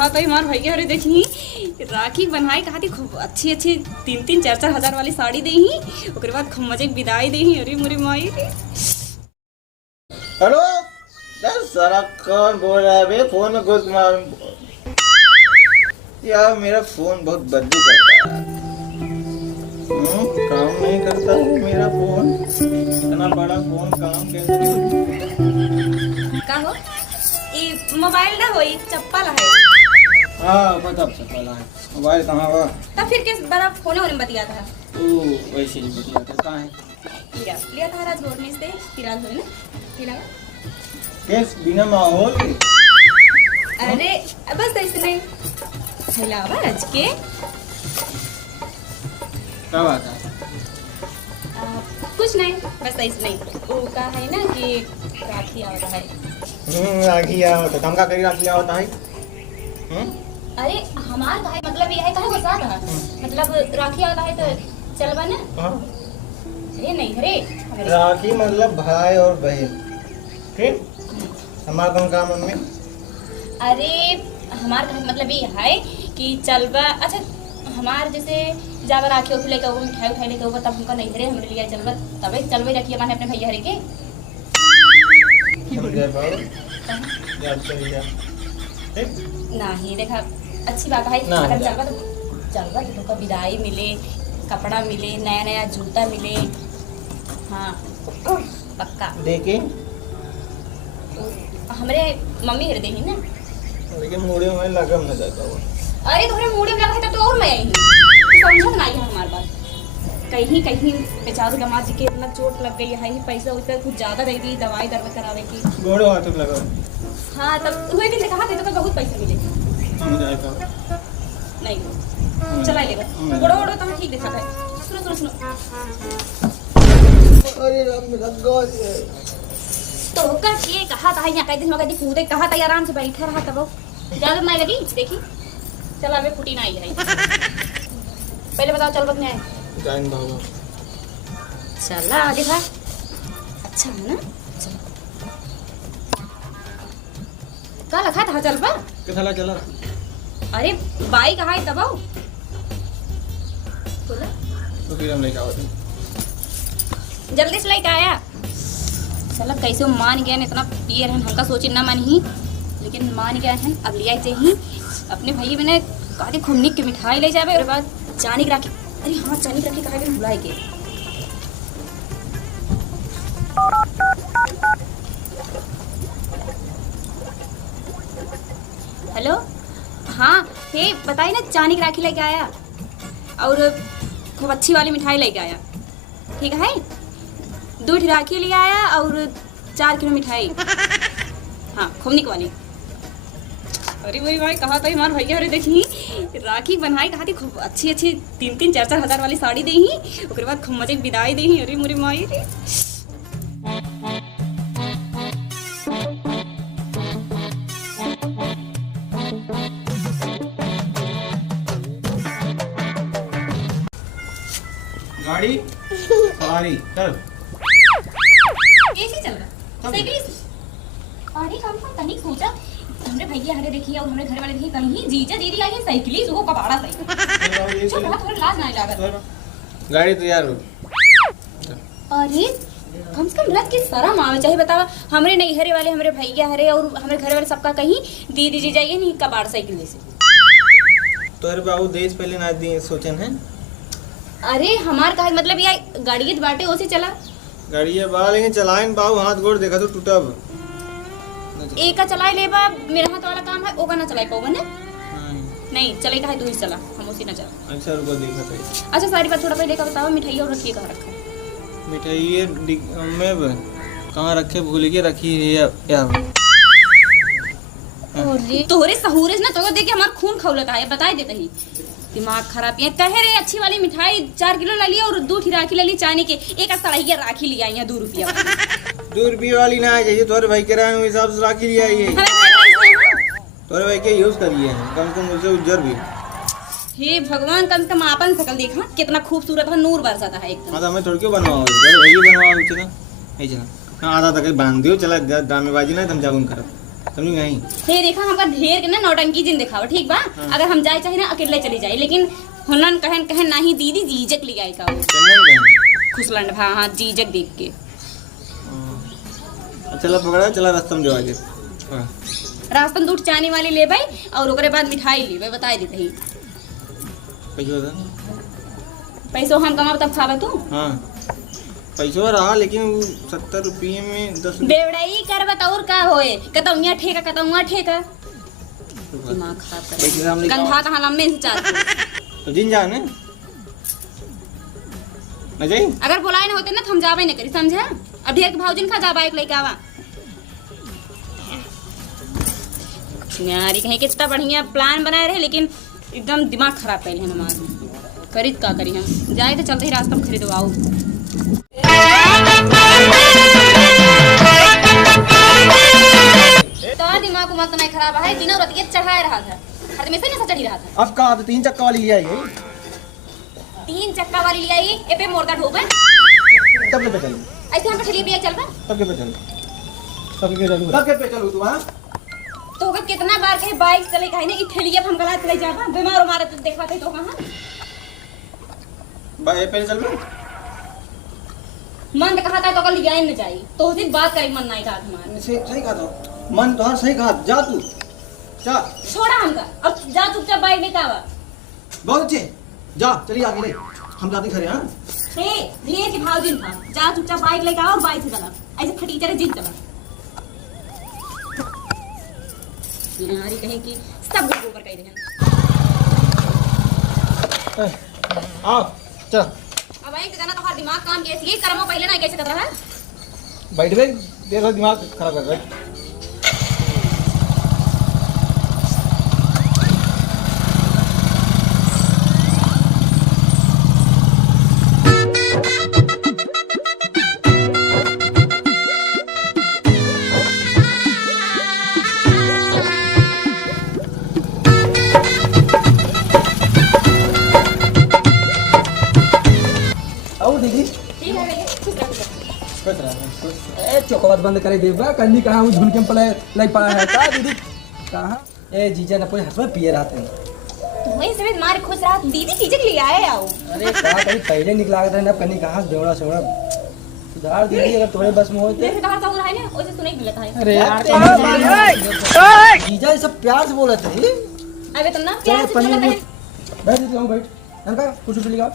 हाँ तो हमारे भैया अरे देखी राखी बनाई कहा थी खूब अच्छी अच्छी 3-4 हजार वाली साड़ी दे ही ओकरे बाद खूब मजे विदाई दे ही अरे मोरी माई। हेलो सारा कौन बोल रहा है बे? फोन में घुस मार यार, मेरा फोन बहुत बदबू करता है। काम नहीं करता है मेरा फोन। इतना बड़ा फोन काम कैसे? का हो ये मोबाइल ना हो चप्पल है। हाँ पता चला है। मोबाइल कहाँ हुआ? तब फिर किस बड़ा फोन होने में बतिया था। वैसे ही बतिया था। कहाँ है? लिया था राज घोरने से फिराल हो ना फिरा कैस बिना माहौल के? अरे बस इसने हिलावा रच के क्या बात है? कुछ नहीं बस ऐसे नहीं वो का है ना कि राखी आता है। राखी आवत है। का करी राखी आवत है? अरे हमार का है मतलब ये है कहे गुस्सा था मतलब राखी आता है तो चलवा ना। अरे नहीं अरे राखी मतलब भाई और बहन। ठीक हमारा कौन काम उनमें? अरे हमार का मतलब ये है कि चलवा अच्छा हमार जैसे जावा राखी उठ लेकर वो मिठाई उठाई लेकर तब हमका नहीं धरे हमरे लिया चलवा तबे चलवे रखिए माने अपने भैया हरे के नहीं देखा अच्छी बात है। अगर चलवा तो तुमको विदाई मिले कपड़ा मिले नया नया जूता मिले। हाँ पक्का देखे हमरे मम्मी हृदय ही ना लेकिन मुड़े में लगम न जाता वो। अरे तुम्हारे मुड़े में लगा था तो और मैं आई समझो ना है हमारे बात कहीं कहीं बेचारू गमा जी के इतना चोट लग गई है पैसा वैसा कुछ ज्यादा दे दी दवाई दर्द करावे की गोड़ो हाथ लगा। हाँ तब हुए भी कहा थे तो बहुत पैसा मिलेगा। नहीं चला लेगा गोड़ो गोड़ो तो ठीक देखा था। सुनो सुनो सुनो अरे राम मेरा गॉड तो का ये कहा था यहाँ कई दिन मगर कूदे कहा था आराम से बैठा रहा तब ज्यादा नहीं लगी देखी चल अबे फुटी ना आई है। पहले बताओ चल बकने आए जाइन भागो चला देखा अच्छा है ना चलो का लखा था चल पर किधर चला? अरे बाई कहाँ है तब आओ बोला तो फिर हम लेके आओ जल्दी से लेके आया चलो कैसे मान गया इतना पिए रहन हमका सोचे ना मान ही लेकिन मान गया है अब लिया चाहिए अपने भाई मैंने कहा थी खुमनी की मिठाई ले जावे और बाद चानी की राखी अरे हाँ चानी की राखी कहा गया भुलाए के हेलो हाँ हे बताइए ना चानी की राखी लेके आया और खूब अच्छी वाली मिठाई लेके आया ठीक है 2 राखी ले आया और 4 किलो मिठाई हाँ खुमनी वाली। अरे वही भाई कहा था हमारे भैया अरे देखी राखी बनाई कहा थी खूब अच्छी अच्छी 3-4 हजार वाली साड़ी दे ही ओकरे बाद खूब मजे विदाई दे ही अरे मोरी माई। गाड़ी सवारी चल ऐसे चल रहा साइकिल से अरे हम तनिक सोचा हमरे भैया हरे देखिए और हमरे घर वाले देखिए कहीं जीजा दीदी आई है साइकिल से वो कबाड़ा साइकिल चल रहा थोड़ा लाज नहीं लागत गाड़ी तैयार हो। अरे कम से कम लग के शर्म आवे चाहिए बतावा हमरे नहीं हरे वाले हमरे भैया हरे और हमरे घर वाले सबका कहीं दीदी जी जाइए नहीं कबाड़ साइकिल से तो अरे बाबू देश पहले ना दी सोचन है। अरे हमार का मतलब ये गाड़ी बाटे ओसे चला गाड़ी ये बा लेकिन चलाइन बाबू हाथ गोड़ देखा तो टूटब एक का चलाए लेबा मेरा हाथ वाला काम है ओका ना चलाए पाऊंगा ना नहीं चले का है तू ही चला हम उसी ना चला। अच्छा रुको देखा था। अच्छा सारी बात थोड़ा पहले का बताओ मिठाई और रखिए कहाँ रखा है मिठाई में कहाँ रखे भूल के रखी है या तोहरे सहूरे ना तो देख के हमारा खून खौलता है बताए देता ही दिमाग खराब है कहे रे अच्छी वाली मिठाई 4 किलो ला लिया और 2 राखी ला ली चानी के एक सड़ाइया राखी लिया यहाँ 2 रुपया 2 रुपये वाली ना आ जाइए तोहरे भाई के हिसाब से राखी लिया ये तोहरे भाई के यूज करिए कम से कम मुझसे उज्जर भी। हे भगवान कम से कम आपन सकल देखा कितना खूबसूरत है नूर बरसाता है एकदम। हाँ तो हमें थोड़ी क्यों बनवाओ भैया बनवाओ चला नहीं चला हाँ आधा तक बांध दियो चला ड्रामेबाजी ना हम जागुन कर समझी नहीं? हे देखा हमका ढेर के ना नौटंकी जिन दिखावा ठीक बा। हाँ। अगर हम जाए चाहे ना अकेले चली जाए, लेकिन हुनन कहन कहन नहीं दीदी जीजक ले आई का वो चंदन कहीं खुशलंड भा हाँ जीजक देख के। चला पकड़ा, चला रास्ता में जो आगे। हाँ। रास्ता में दूध चानी वाली ले भाई और ओकरे बाद मिठाई ले भाई, बता देते ही पैसा होता? पैसो हम कमा तब खावा तू। हाँ पैसा रहा, लेकिन 70 रुपये में 10 बेवड़ाई कर बताऊर का होए, कतौनिया ठेका कतौआ ठेका, दिमाग खराब पैसे कर सामने गंधा कहाँ लम्बे से चाहते तो जिन जाने न जाई। अगर बुलाए ना होते ना तो हम जावे नहीं करी समझा। अब ढेर के भावजिन खा जावा एक लइका आवा यारी कहीं कितना बढ़िया प्लान बनाए रहे, लेकिन एकदम दिमाग खराब कर हम हमारा। खरीद का करी हम जाए तो चलते ही रास्ता में खरीदवाओ। तो दिमाग उमाग तो नहीं खराब है, दिनों रात ये चढ़ाए रहा था, हर में से ना चढ़ी रहा था। अब कहा तो 3 चक्का वाली ले आई गई। 3 चक्का वाली ले आई ए पे मोरदा ढोबे तब के पे चल, ऐसे हम चलिए भी चल बा तब के पे चल, तब के चल, तब के पे चलो तू। हां तो होगा कितना बार कहीं बाइक चले कहीं नहीं ठेलिया हम गलत चले जाबा बीमार मारे तो देखवाते तो कहां बाय पे चल बे। मन कहा था तो कल लिया नहीं चाहिए तो उसी बात करी मन नहीं कहा हमारे सही कहा तो मन तो सही कहा। जा तू जा, छोड़ा हमका अब जा चुपचाप बाइक लेके आवा। बहुत अच्छे, जा चलिए आगे ले, हम जाते खड़े। हां हे भेज भाव दिन था, जा चुपचाप बाइक लेके आओ और बाइक से चला, ऐसे खटीचरे जिद चला यारी कहीं की सब गोबर कह रहे हैं। आओ चल, अब एक जाना तो हर दिमाग काम कैसे ये कर्मों पहले ना कैसे कर रहा है। बैठ गई, देखो दिमाग खराब कर रहा है। दीदी ठीक है भैया खुश रहो। ए चौकवात बंद करे देबा कन्नी कहां वो झुल के पले लग पड़ा है का दीदी कहां ए जीजा ना कोई हसवा पिए रहते हैं तो वही से मारे खुश रहा दीदी चीजें ले आए आओ। अरे कहां कहीं पहले निकला था ना कन्नी कहां बेवड़ा सोड़ा सुधार दीदी अगर तुम्हारे बस में हो तो जैसे कहा था वो है ना वैसे सुने नहीं लेता है। अरे यार जीजा ये सब प्यार से बोलत है। अबे तुम ना प्यार से बोलता है। बैठ दीदी आओ बैठ अंका कुछ चली गा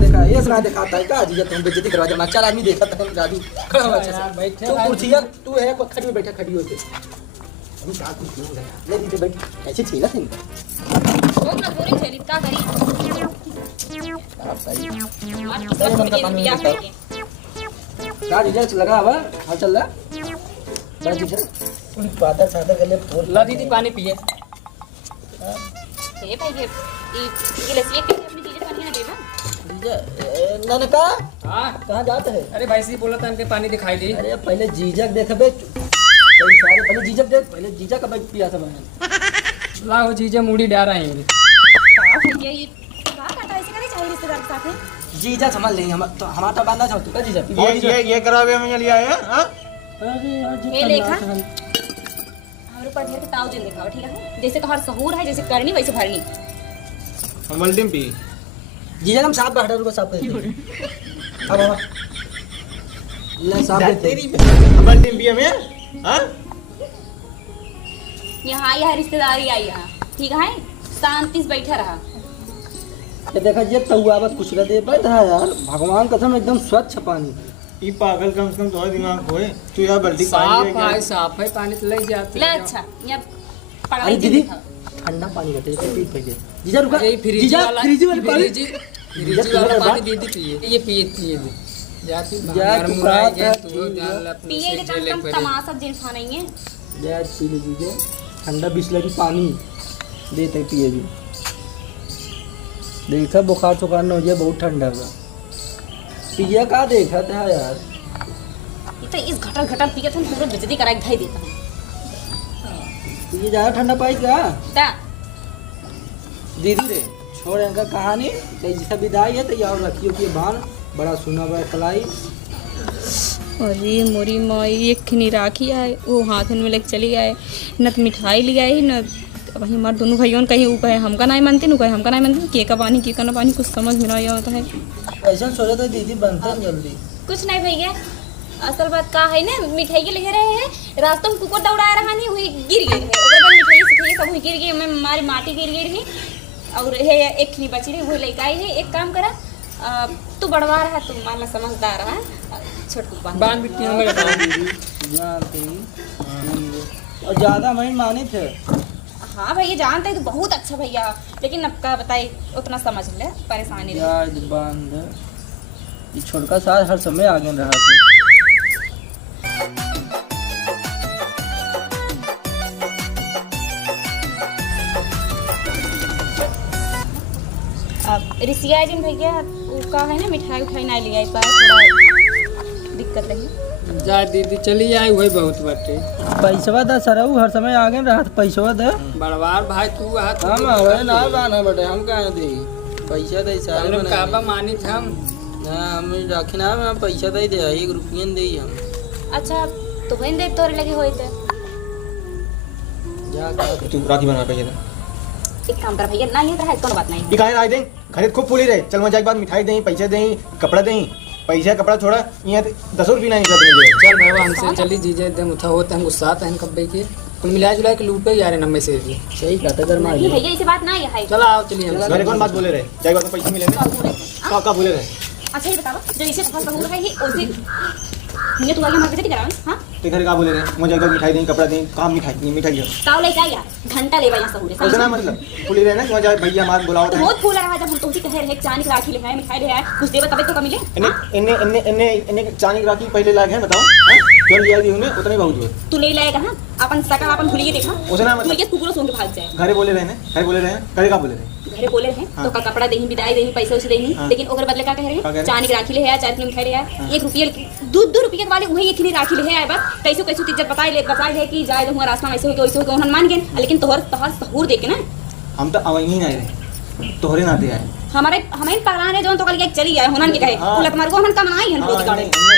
देखा ये सुना दिखाता है का जीजा तुम बेइज्जती करवा दे। 4 आदमी देखा था राजू खड़ा हुआ यार बैठे तू कुर्सी यार तू है खड़ी में बैठा खड़ी होके अभी का कुछ नहीं हो रहा ले दीदी बैठ कैसे छीला थे बहुत ना पूरी छेली का करी का जीजा लगा हुआ हाल चल रहा बस जीजा पूरी पादर सादर कर ले फोन ला दीदी पानी पिए। ए भाई ये लस्सी के अपनी चीजें पानी ना देना। जीजा ननका हाँ कहां जाते हैं। अरे भाई से बोला था इनके पानी दिखाई दी। अरे पहले जीजक देखबे कई सारे पहले जीजक देख पहले जीजा का बैग पिया था मैंने लाओ जीजा मुड़ी डाल रहे हैं। का भैया ये का काटा ऐसे करे चाहिए रिश्तेदार के साथ है। जीजा संभाल लेंगे हम तो हमारा तो बांधना चाहते का जीजा ये करावे मुझे लिया है। हां अरे यार जी ये देखा हमारे ऊपर ढेर के ताव जिन दिखाओ ठीक है, जैसे का हर सहूर है जैसे करनी वैसे भरनी। हम मल्टीम पी जीजा हम साफ बैठा रुको साफ कर अब अब ले साफ दे तेरी हम मल्टीम पी हमें। हां यहाँ यह रिश्तेदारी आई यहाँ ठीक है, शांति से बैठा रहा। ये देखा ये तौआवत कुछ दे बैठा यार भगवान कसम एकदम स्वच्छ पानी। ई पागल कम से कम थोड़ा दिमाग होए तू यार बल्टी साफ है पानी तो ले जाते ले अच्छा ये पड़ा अरे दीदी ठंडा पानी का तेरे पीठ पे जीजा रुका अरे फ्रिज जीजा वाला फ्रिज वाला पानी फ्रिज वाला पानी दीदी पिए ये पिए जाती यार, तू बात है, पिए के कम से कम तमाशा जिनसा नहीं है। यार पी ले जीजा ठंडा बिस्लरी पानी देते पिए जी देखा बुखार चुखार न हो जाए बहुत ठंडा हुआ पिया का देखा था यार ये तो इस घटर घटर पी के तुम पूरा बेइज्जती कराई धाई देता हूं। पिए जा ठंडा पाई क्या ता दीदी रे और इनका कहानी जैसा विदाई है तो ये और रखियो कि बान बड़ा सुना बड़ा कलाई। अरे मोरी माई एक खनी राखी आए वो हाथ में लेके चली आए न तो मिठाई ले आई न वही हमारे दोनों भाइयों ने कहीं वो कहे हमका नहीं मानते न कहे हमका नहीं मानते के का पानी के का ना पानी कुछ समझ में नहीं आता है। ऐसा सोचा था दीदी बनता है जल्दी। कुछ नहीं भैया असल बात का है ना मिठाई के ले रहे हैं रास्ते में कुकुर दौड़ा रहा नहीं हुई गिर गई है ओकर बाद मिठाई से सब हुई गिर गई मैं मारी माटी गिर गई रही और है एक खनी बची रही वो लेके आई है। एक काम करा तू बड़वा रहा तू मान ला समझदार रहा छोटकू बांध बिट्टी हम जानते ही और ज़्यादा मैं मानी थे। हाँ भैया जानते हैं तो बहुत अच्छा भैया लेकिन अब का बताई उतना समझ ले परेशानी रही। यार बांध ये छोटका साथ हर समय आगे रहा था। अब रिसिया जिन भैया वो का है ना मिठाई उठाई नहीं ले आई पाए थोड़ा दिक्कत रही। जा दीदी चली आई वही बहुत बाटे पैसवा दा सरऊ हर समय आगे रहा था पैसवा दे बड़वार भाई तू हाथ हम हवे ना बाना बटे हम कहाँ दे पैसा दे सारे हम लोग काबा मानी थे हम ना हम राखी ना हम पैसा दे दे 1 रुपया दे हम। अच्छा तो बहन देख तोरे लगे होई थे जा का तू राखी बना पैसे दे एक काम कर भैया ना ये रहा कोनो बात नहीं ये काहे राय दें खरीद खूब फूली रहे चल मजा एक बार मिठाई दें पैसे दें कपड़ा दें पैसा कपड़ा छोड़ा यहाँ 10 रुपये नहीं निकलते मुझे। चल भाई हमसे चली जीजे दम उठा होते हैं गुस्सा आते हैं कब्बे के कुल मिला जुला के लूटे जा रहे नम्बे से सही कहता कर मार ये भैया ऐसी बात ना है। चलो आओ चलिए हम घरे कौन बात बोले रहे जाए बात पैसे मिलेंगे का बोले रहे। अच्छा ये बताओ जो इसे सफल हो रहा है ये उसे ये तू आगे मार्केट कराओ हां ते घरे का बोले रहे मुझे एक बार मिठाई दें कपड़ा दें काम मिठाई है ताव ले क्या घंटा ले भाई सहूरे ऐसा ना मतलब फूली रहे ना कि वहाँ भैया मार बुलाओ तो बहुत फूल रहा जब हम तो उसी कह रहे चांदी की राखी ले आए मिठाई ले आए कुछ देवे तबे तो कम मिले। इन्हें चांदी की राखी पहले लागे हैं बताओ क्यों लिया दी उन्हें उतने बहुत हुए तू नहीं लाएगा हां अपन सकल अपन भूलिए देखा उसे ना तू मतलब ये कुकुरो सोंग भाग जाए। घरे बोले रहे हैं घरे का बोले रहे घरे बोले रहे तो का कपड़ा देही विदाई देही पैसे उसे देही लेकिन ओकर बदले का कह रहे चांदी की राखी ले आए 4 किलो मिठाई ले आए 1 रुपया 2 रुपया वाले वही एक राखी ले आए बस कैसे कैसे इज्जत बताए ले कि जाए हुआ रास्ता में ऐसे हो वैसे हो उन्होंने मान गए लेकिन तोहर सहूर देके ना हम तो अवही नहीं आए रहे तोहरे नाते आए हमारे हमें पहला ने जो तो कल चली आए होनन के कहे हाँ। उलट मार को हम कम आई हम रोज गाड़े हमने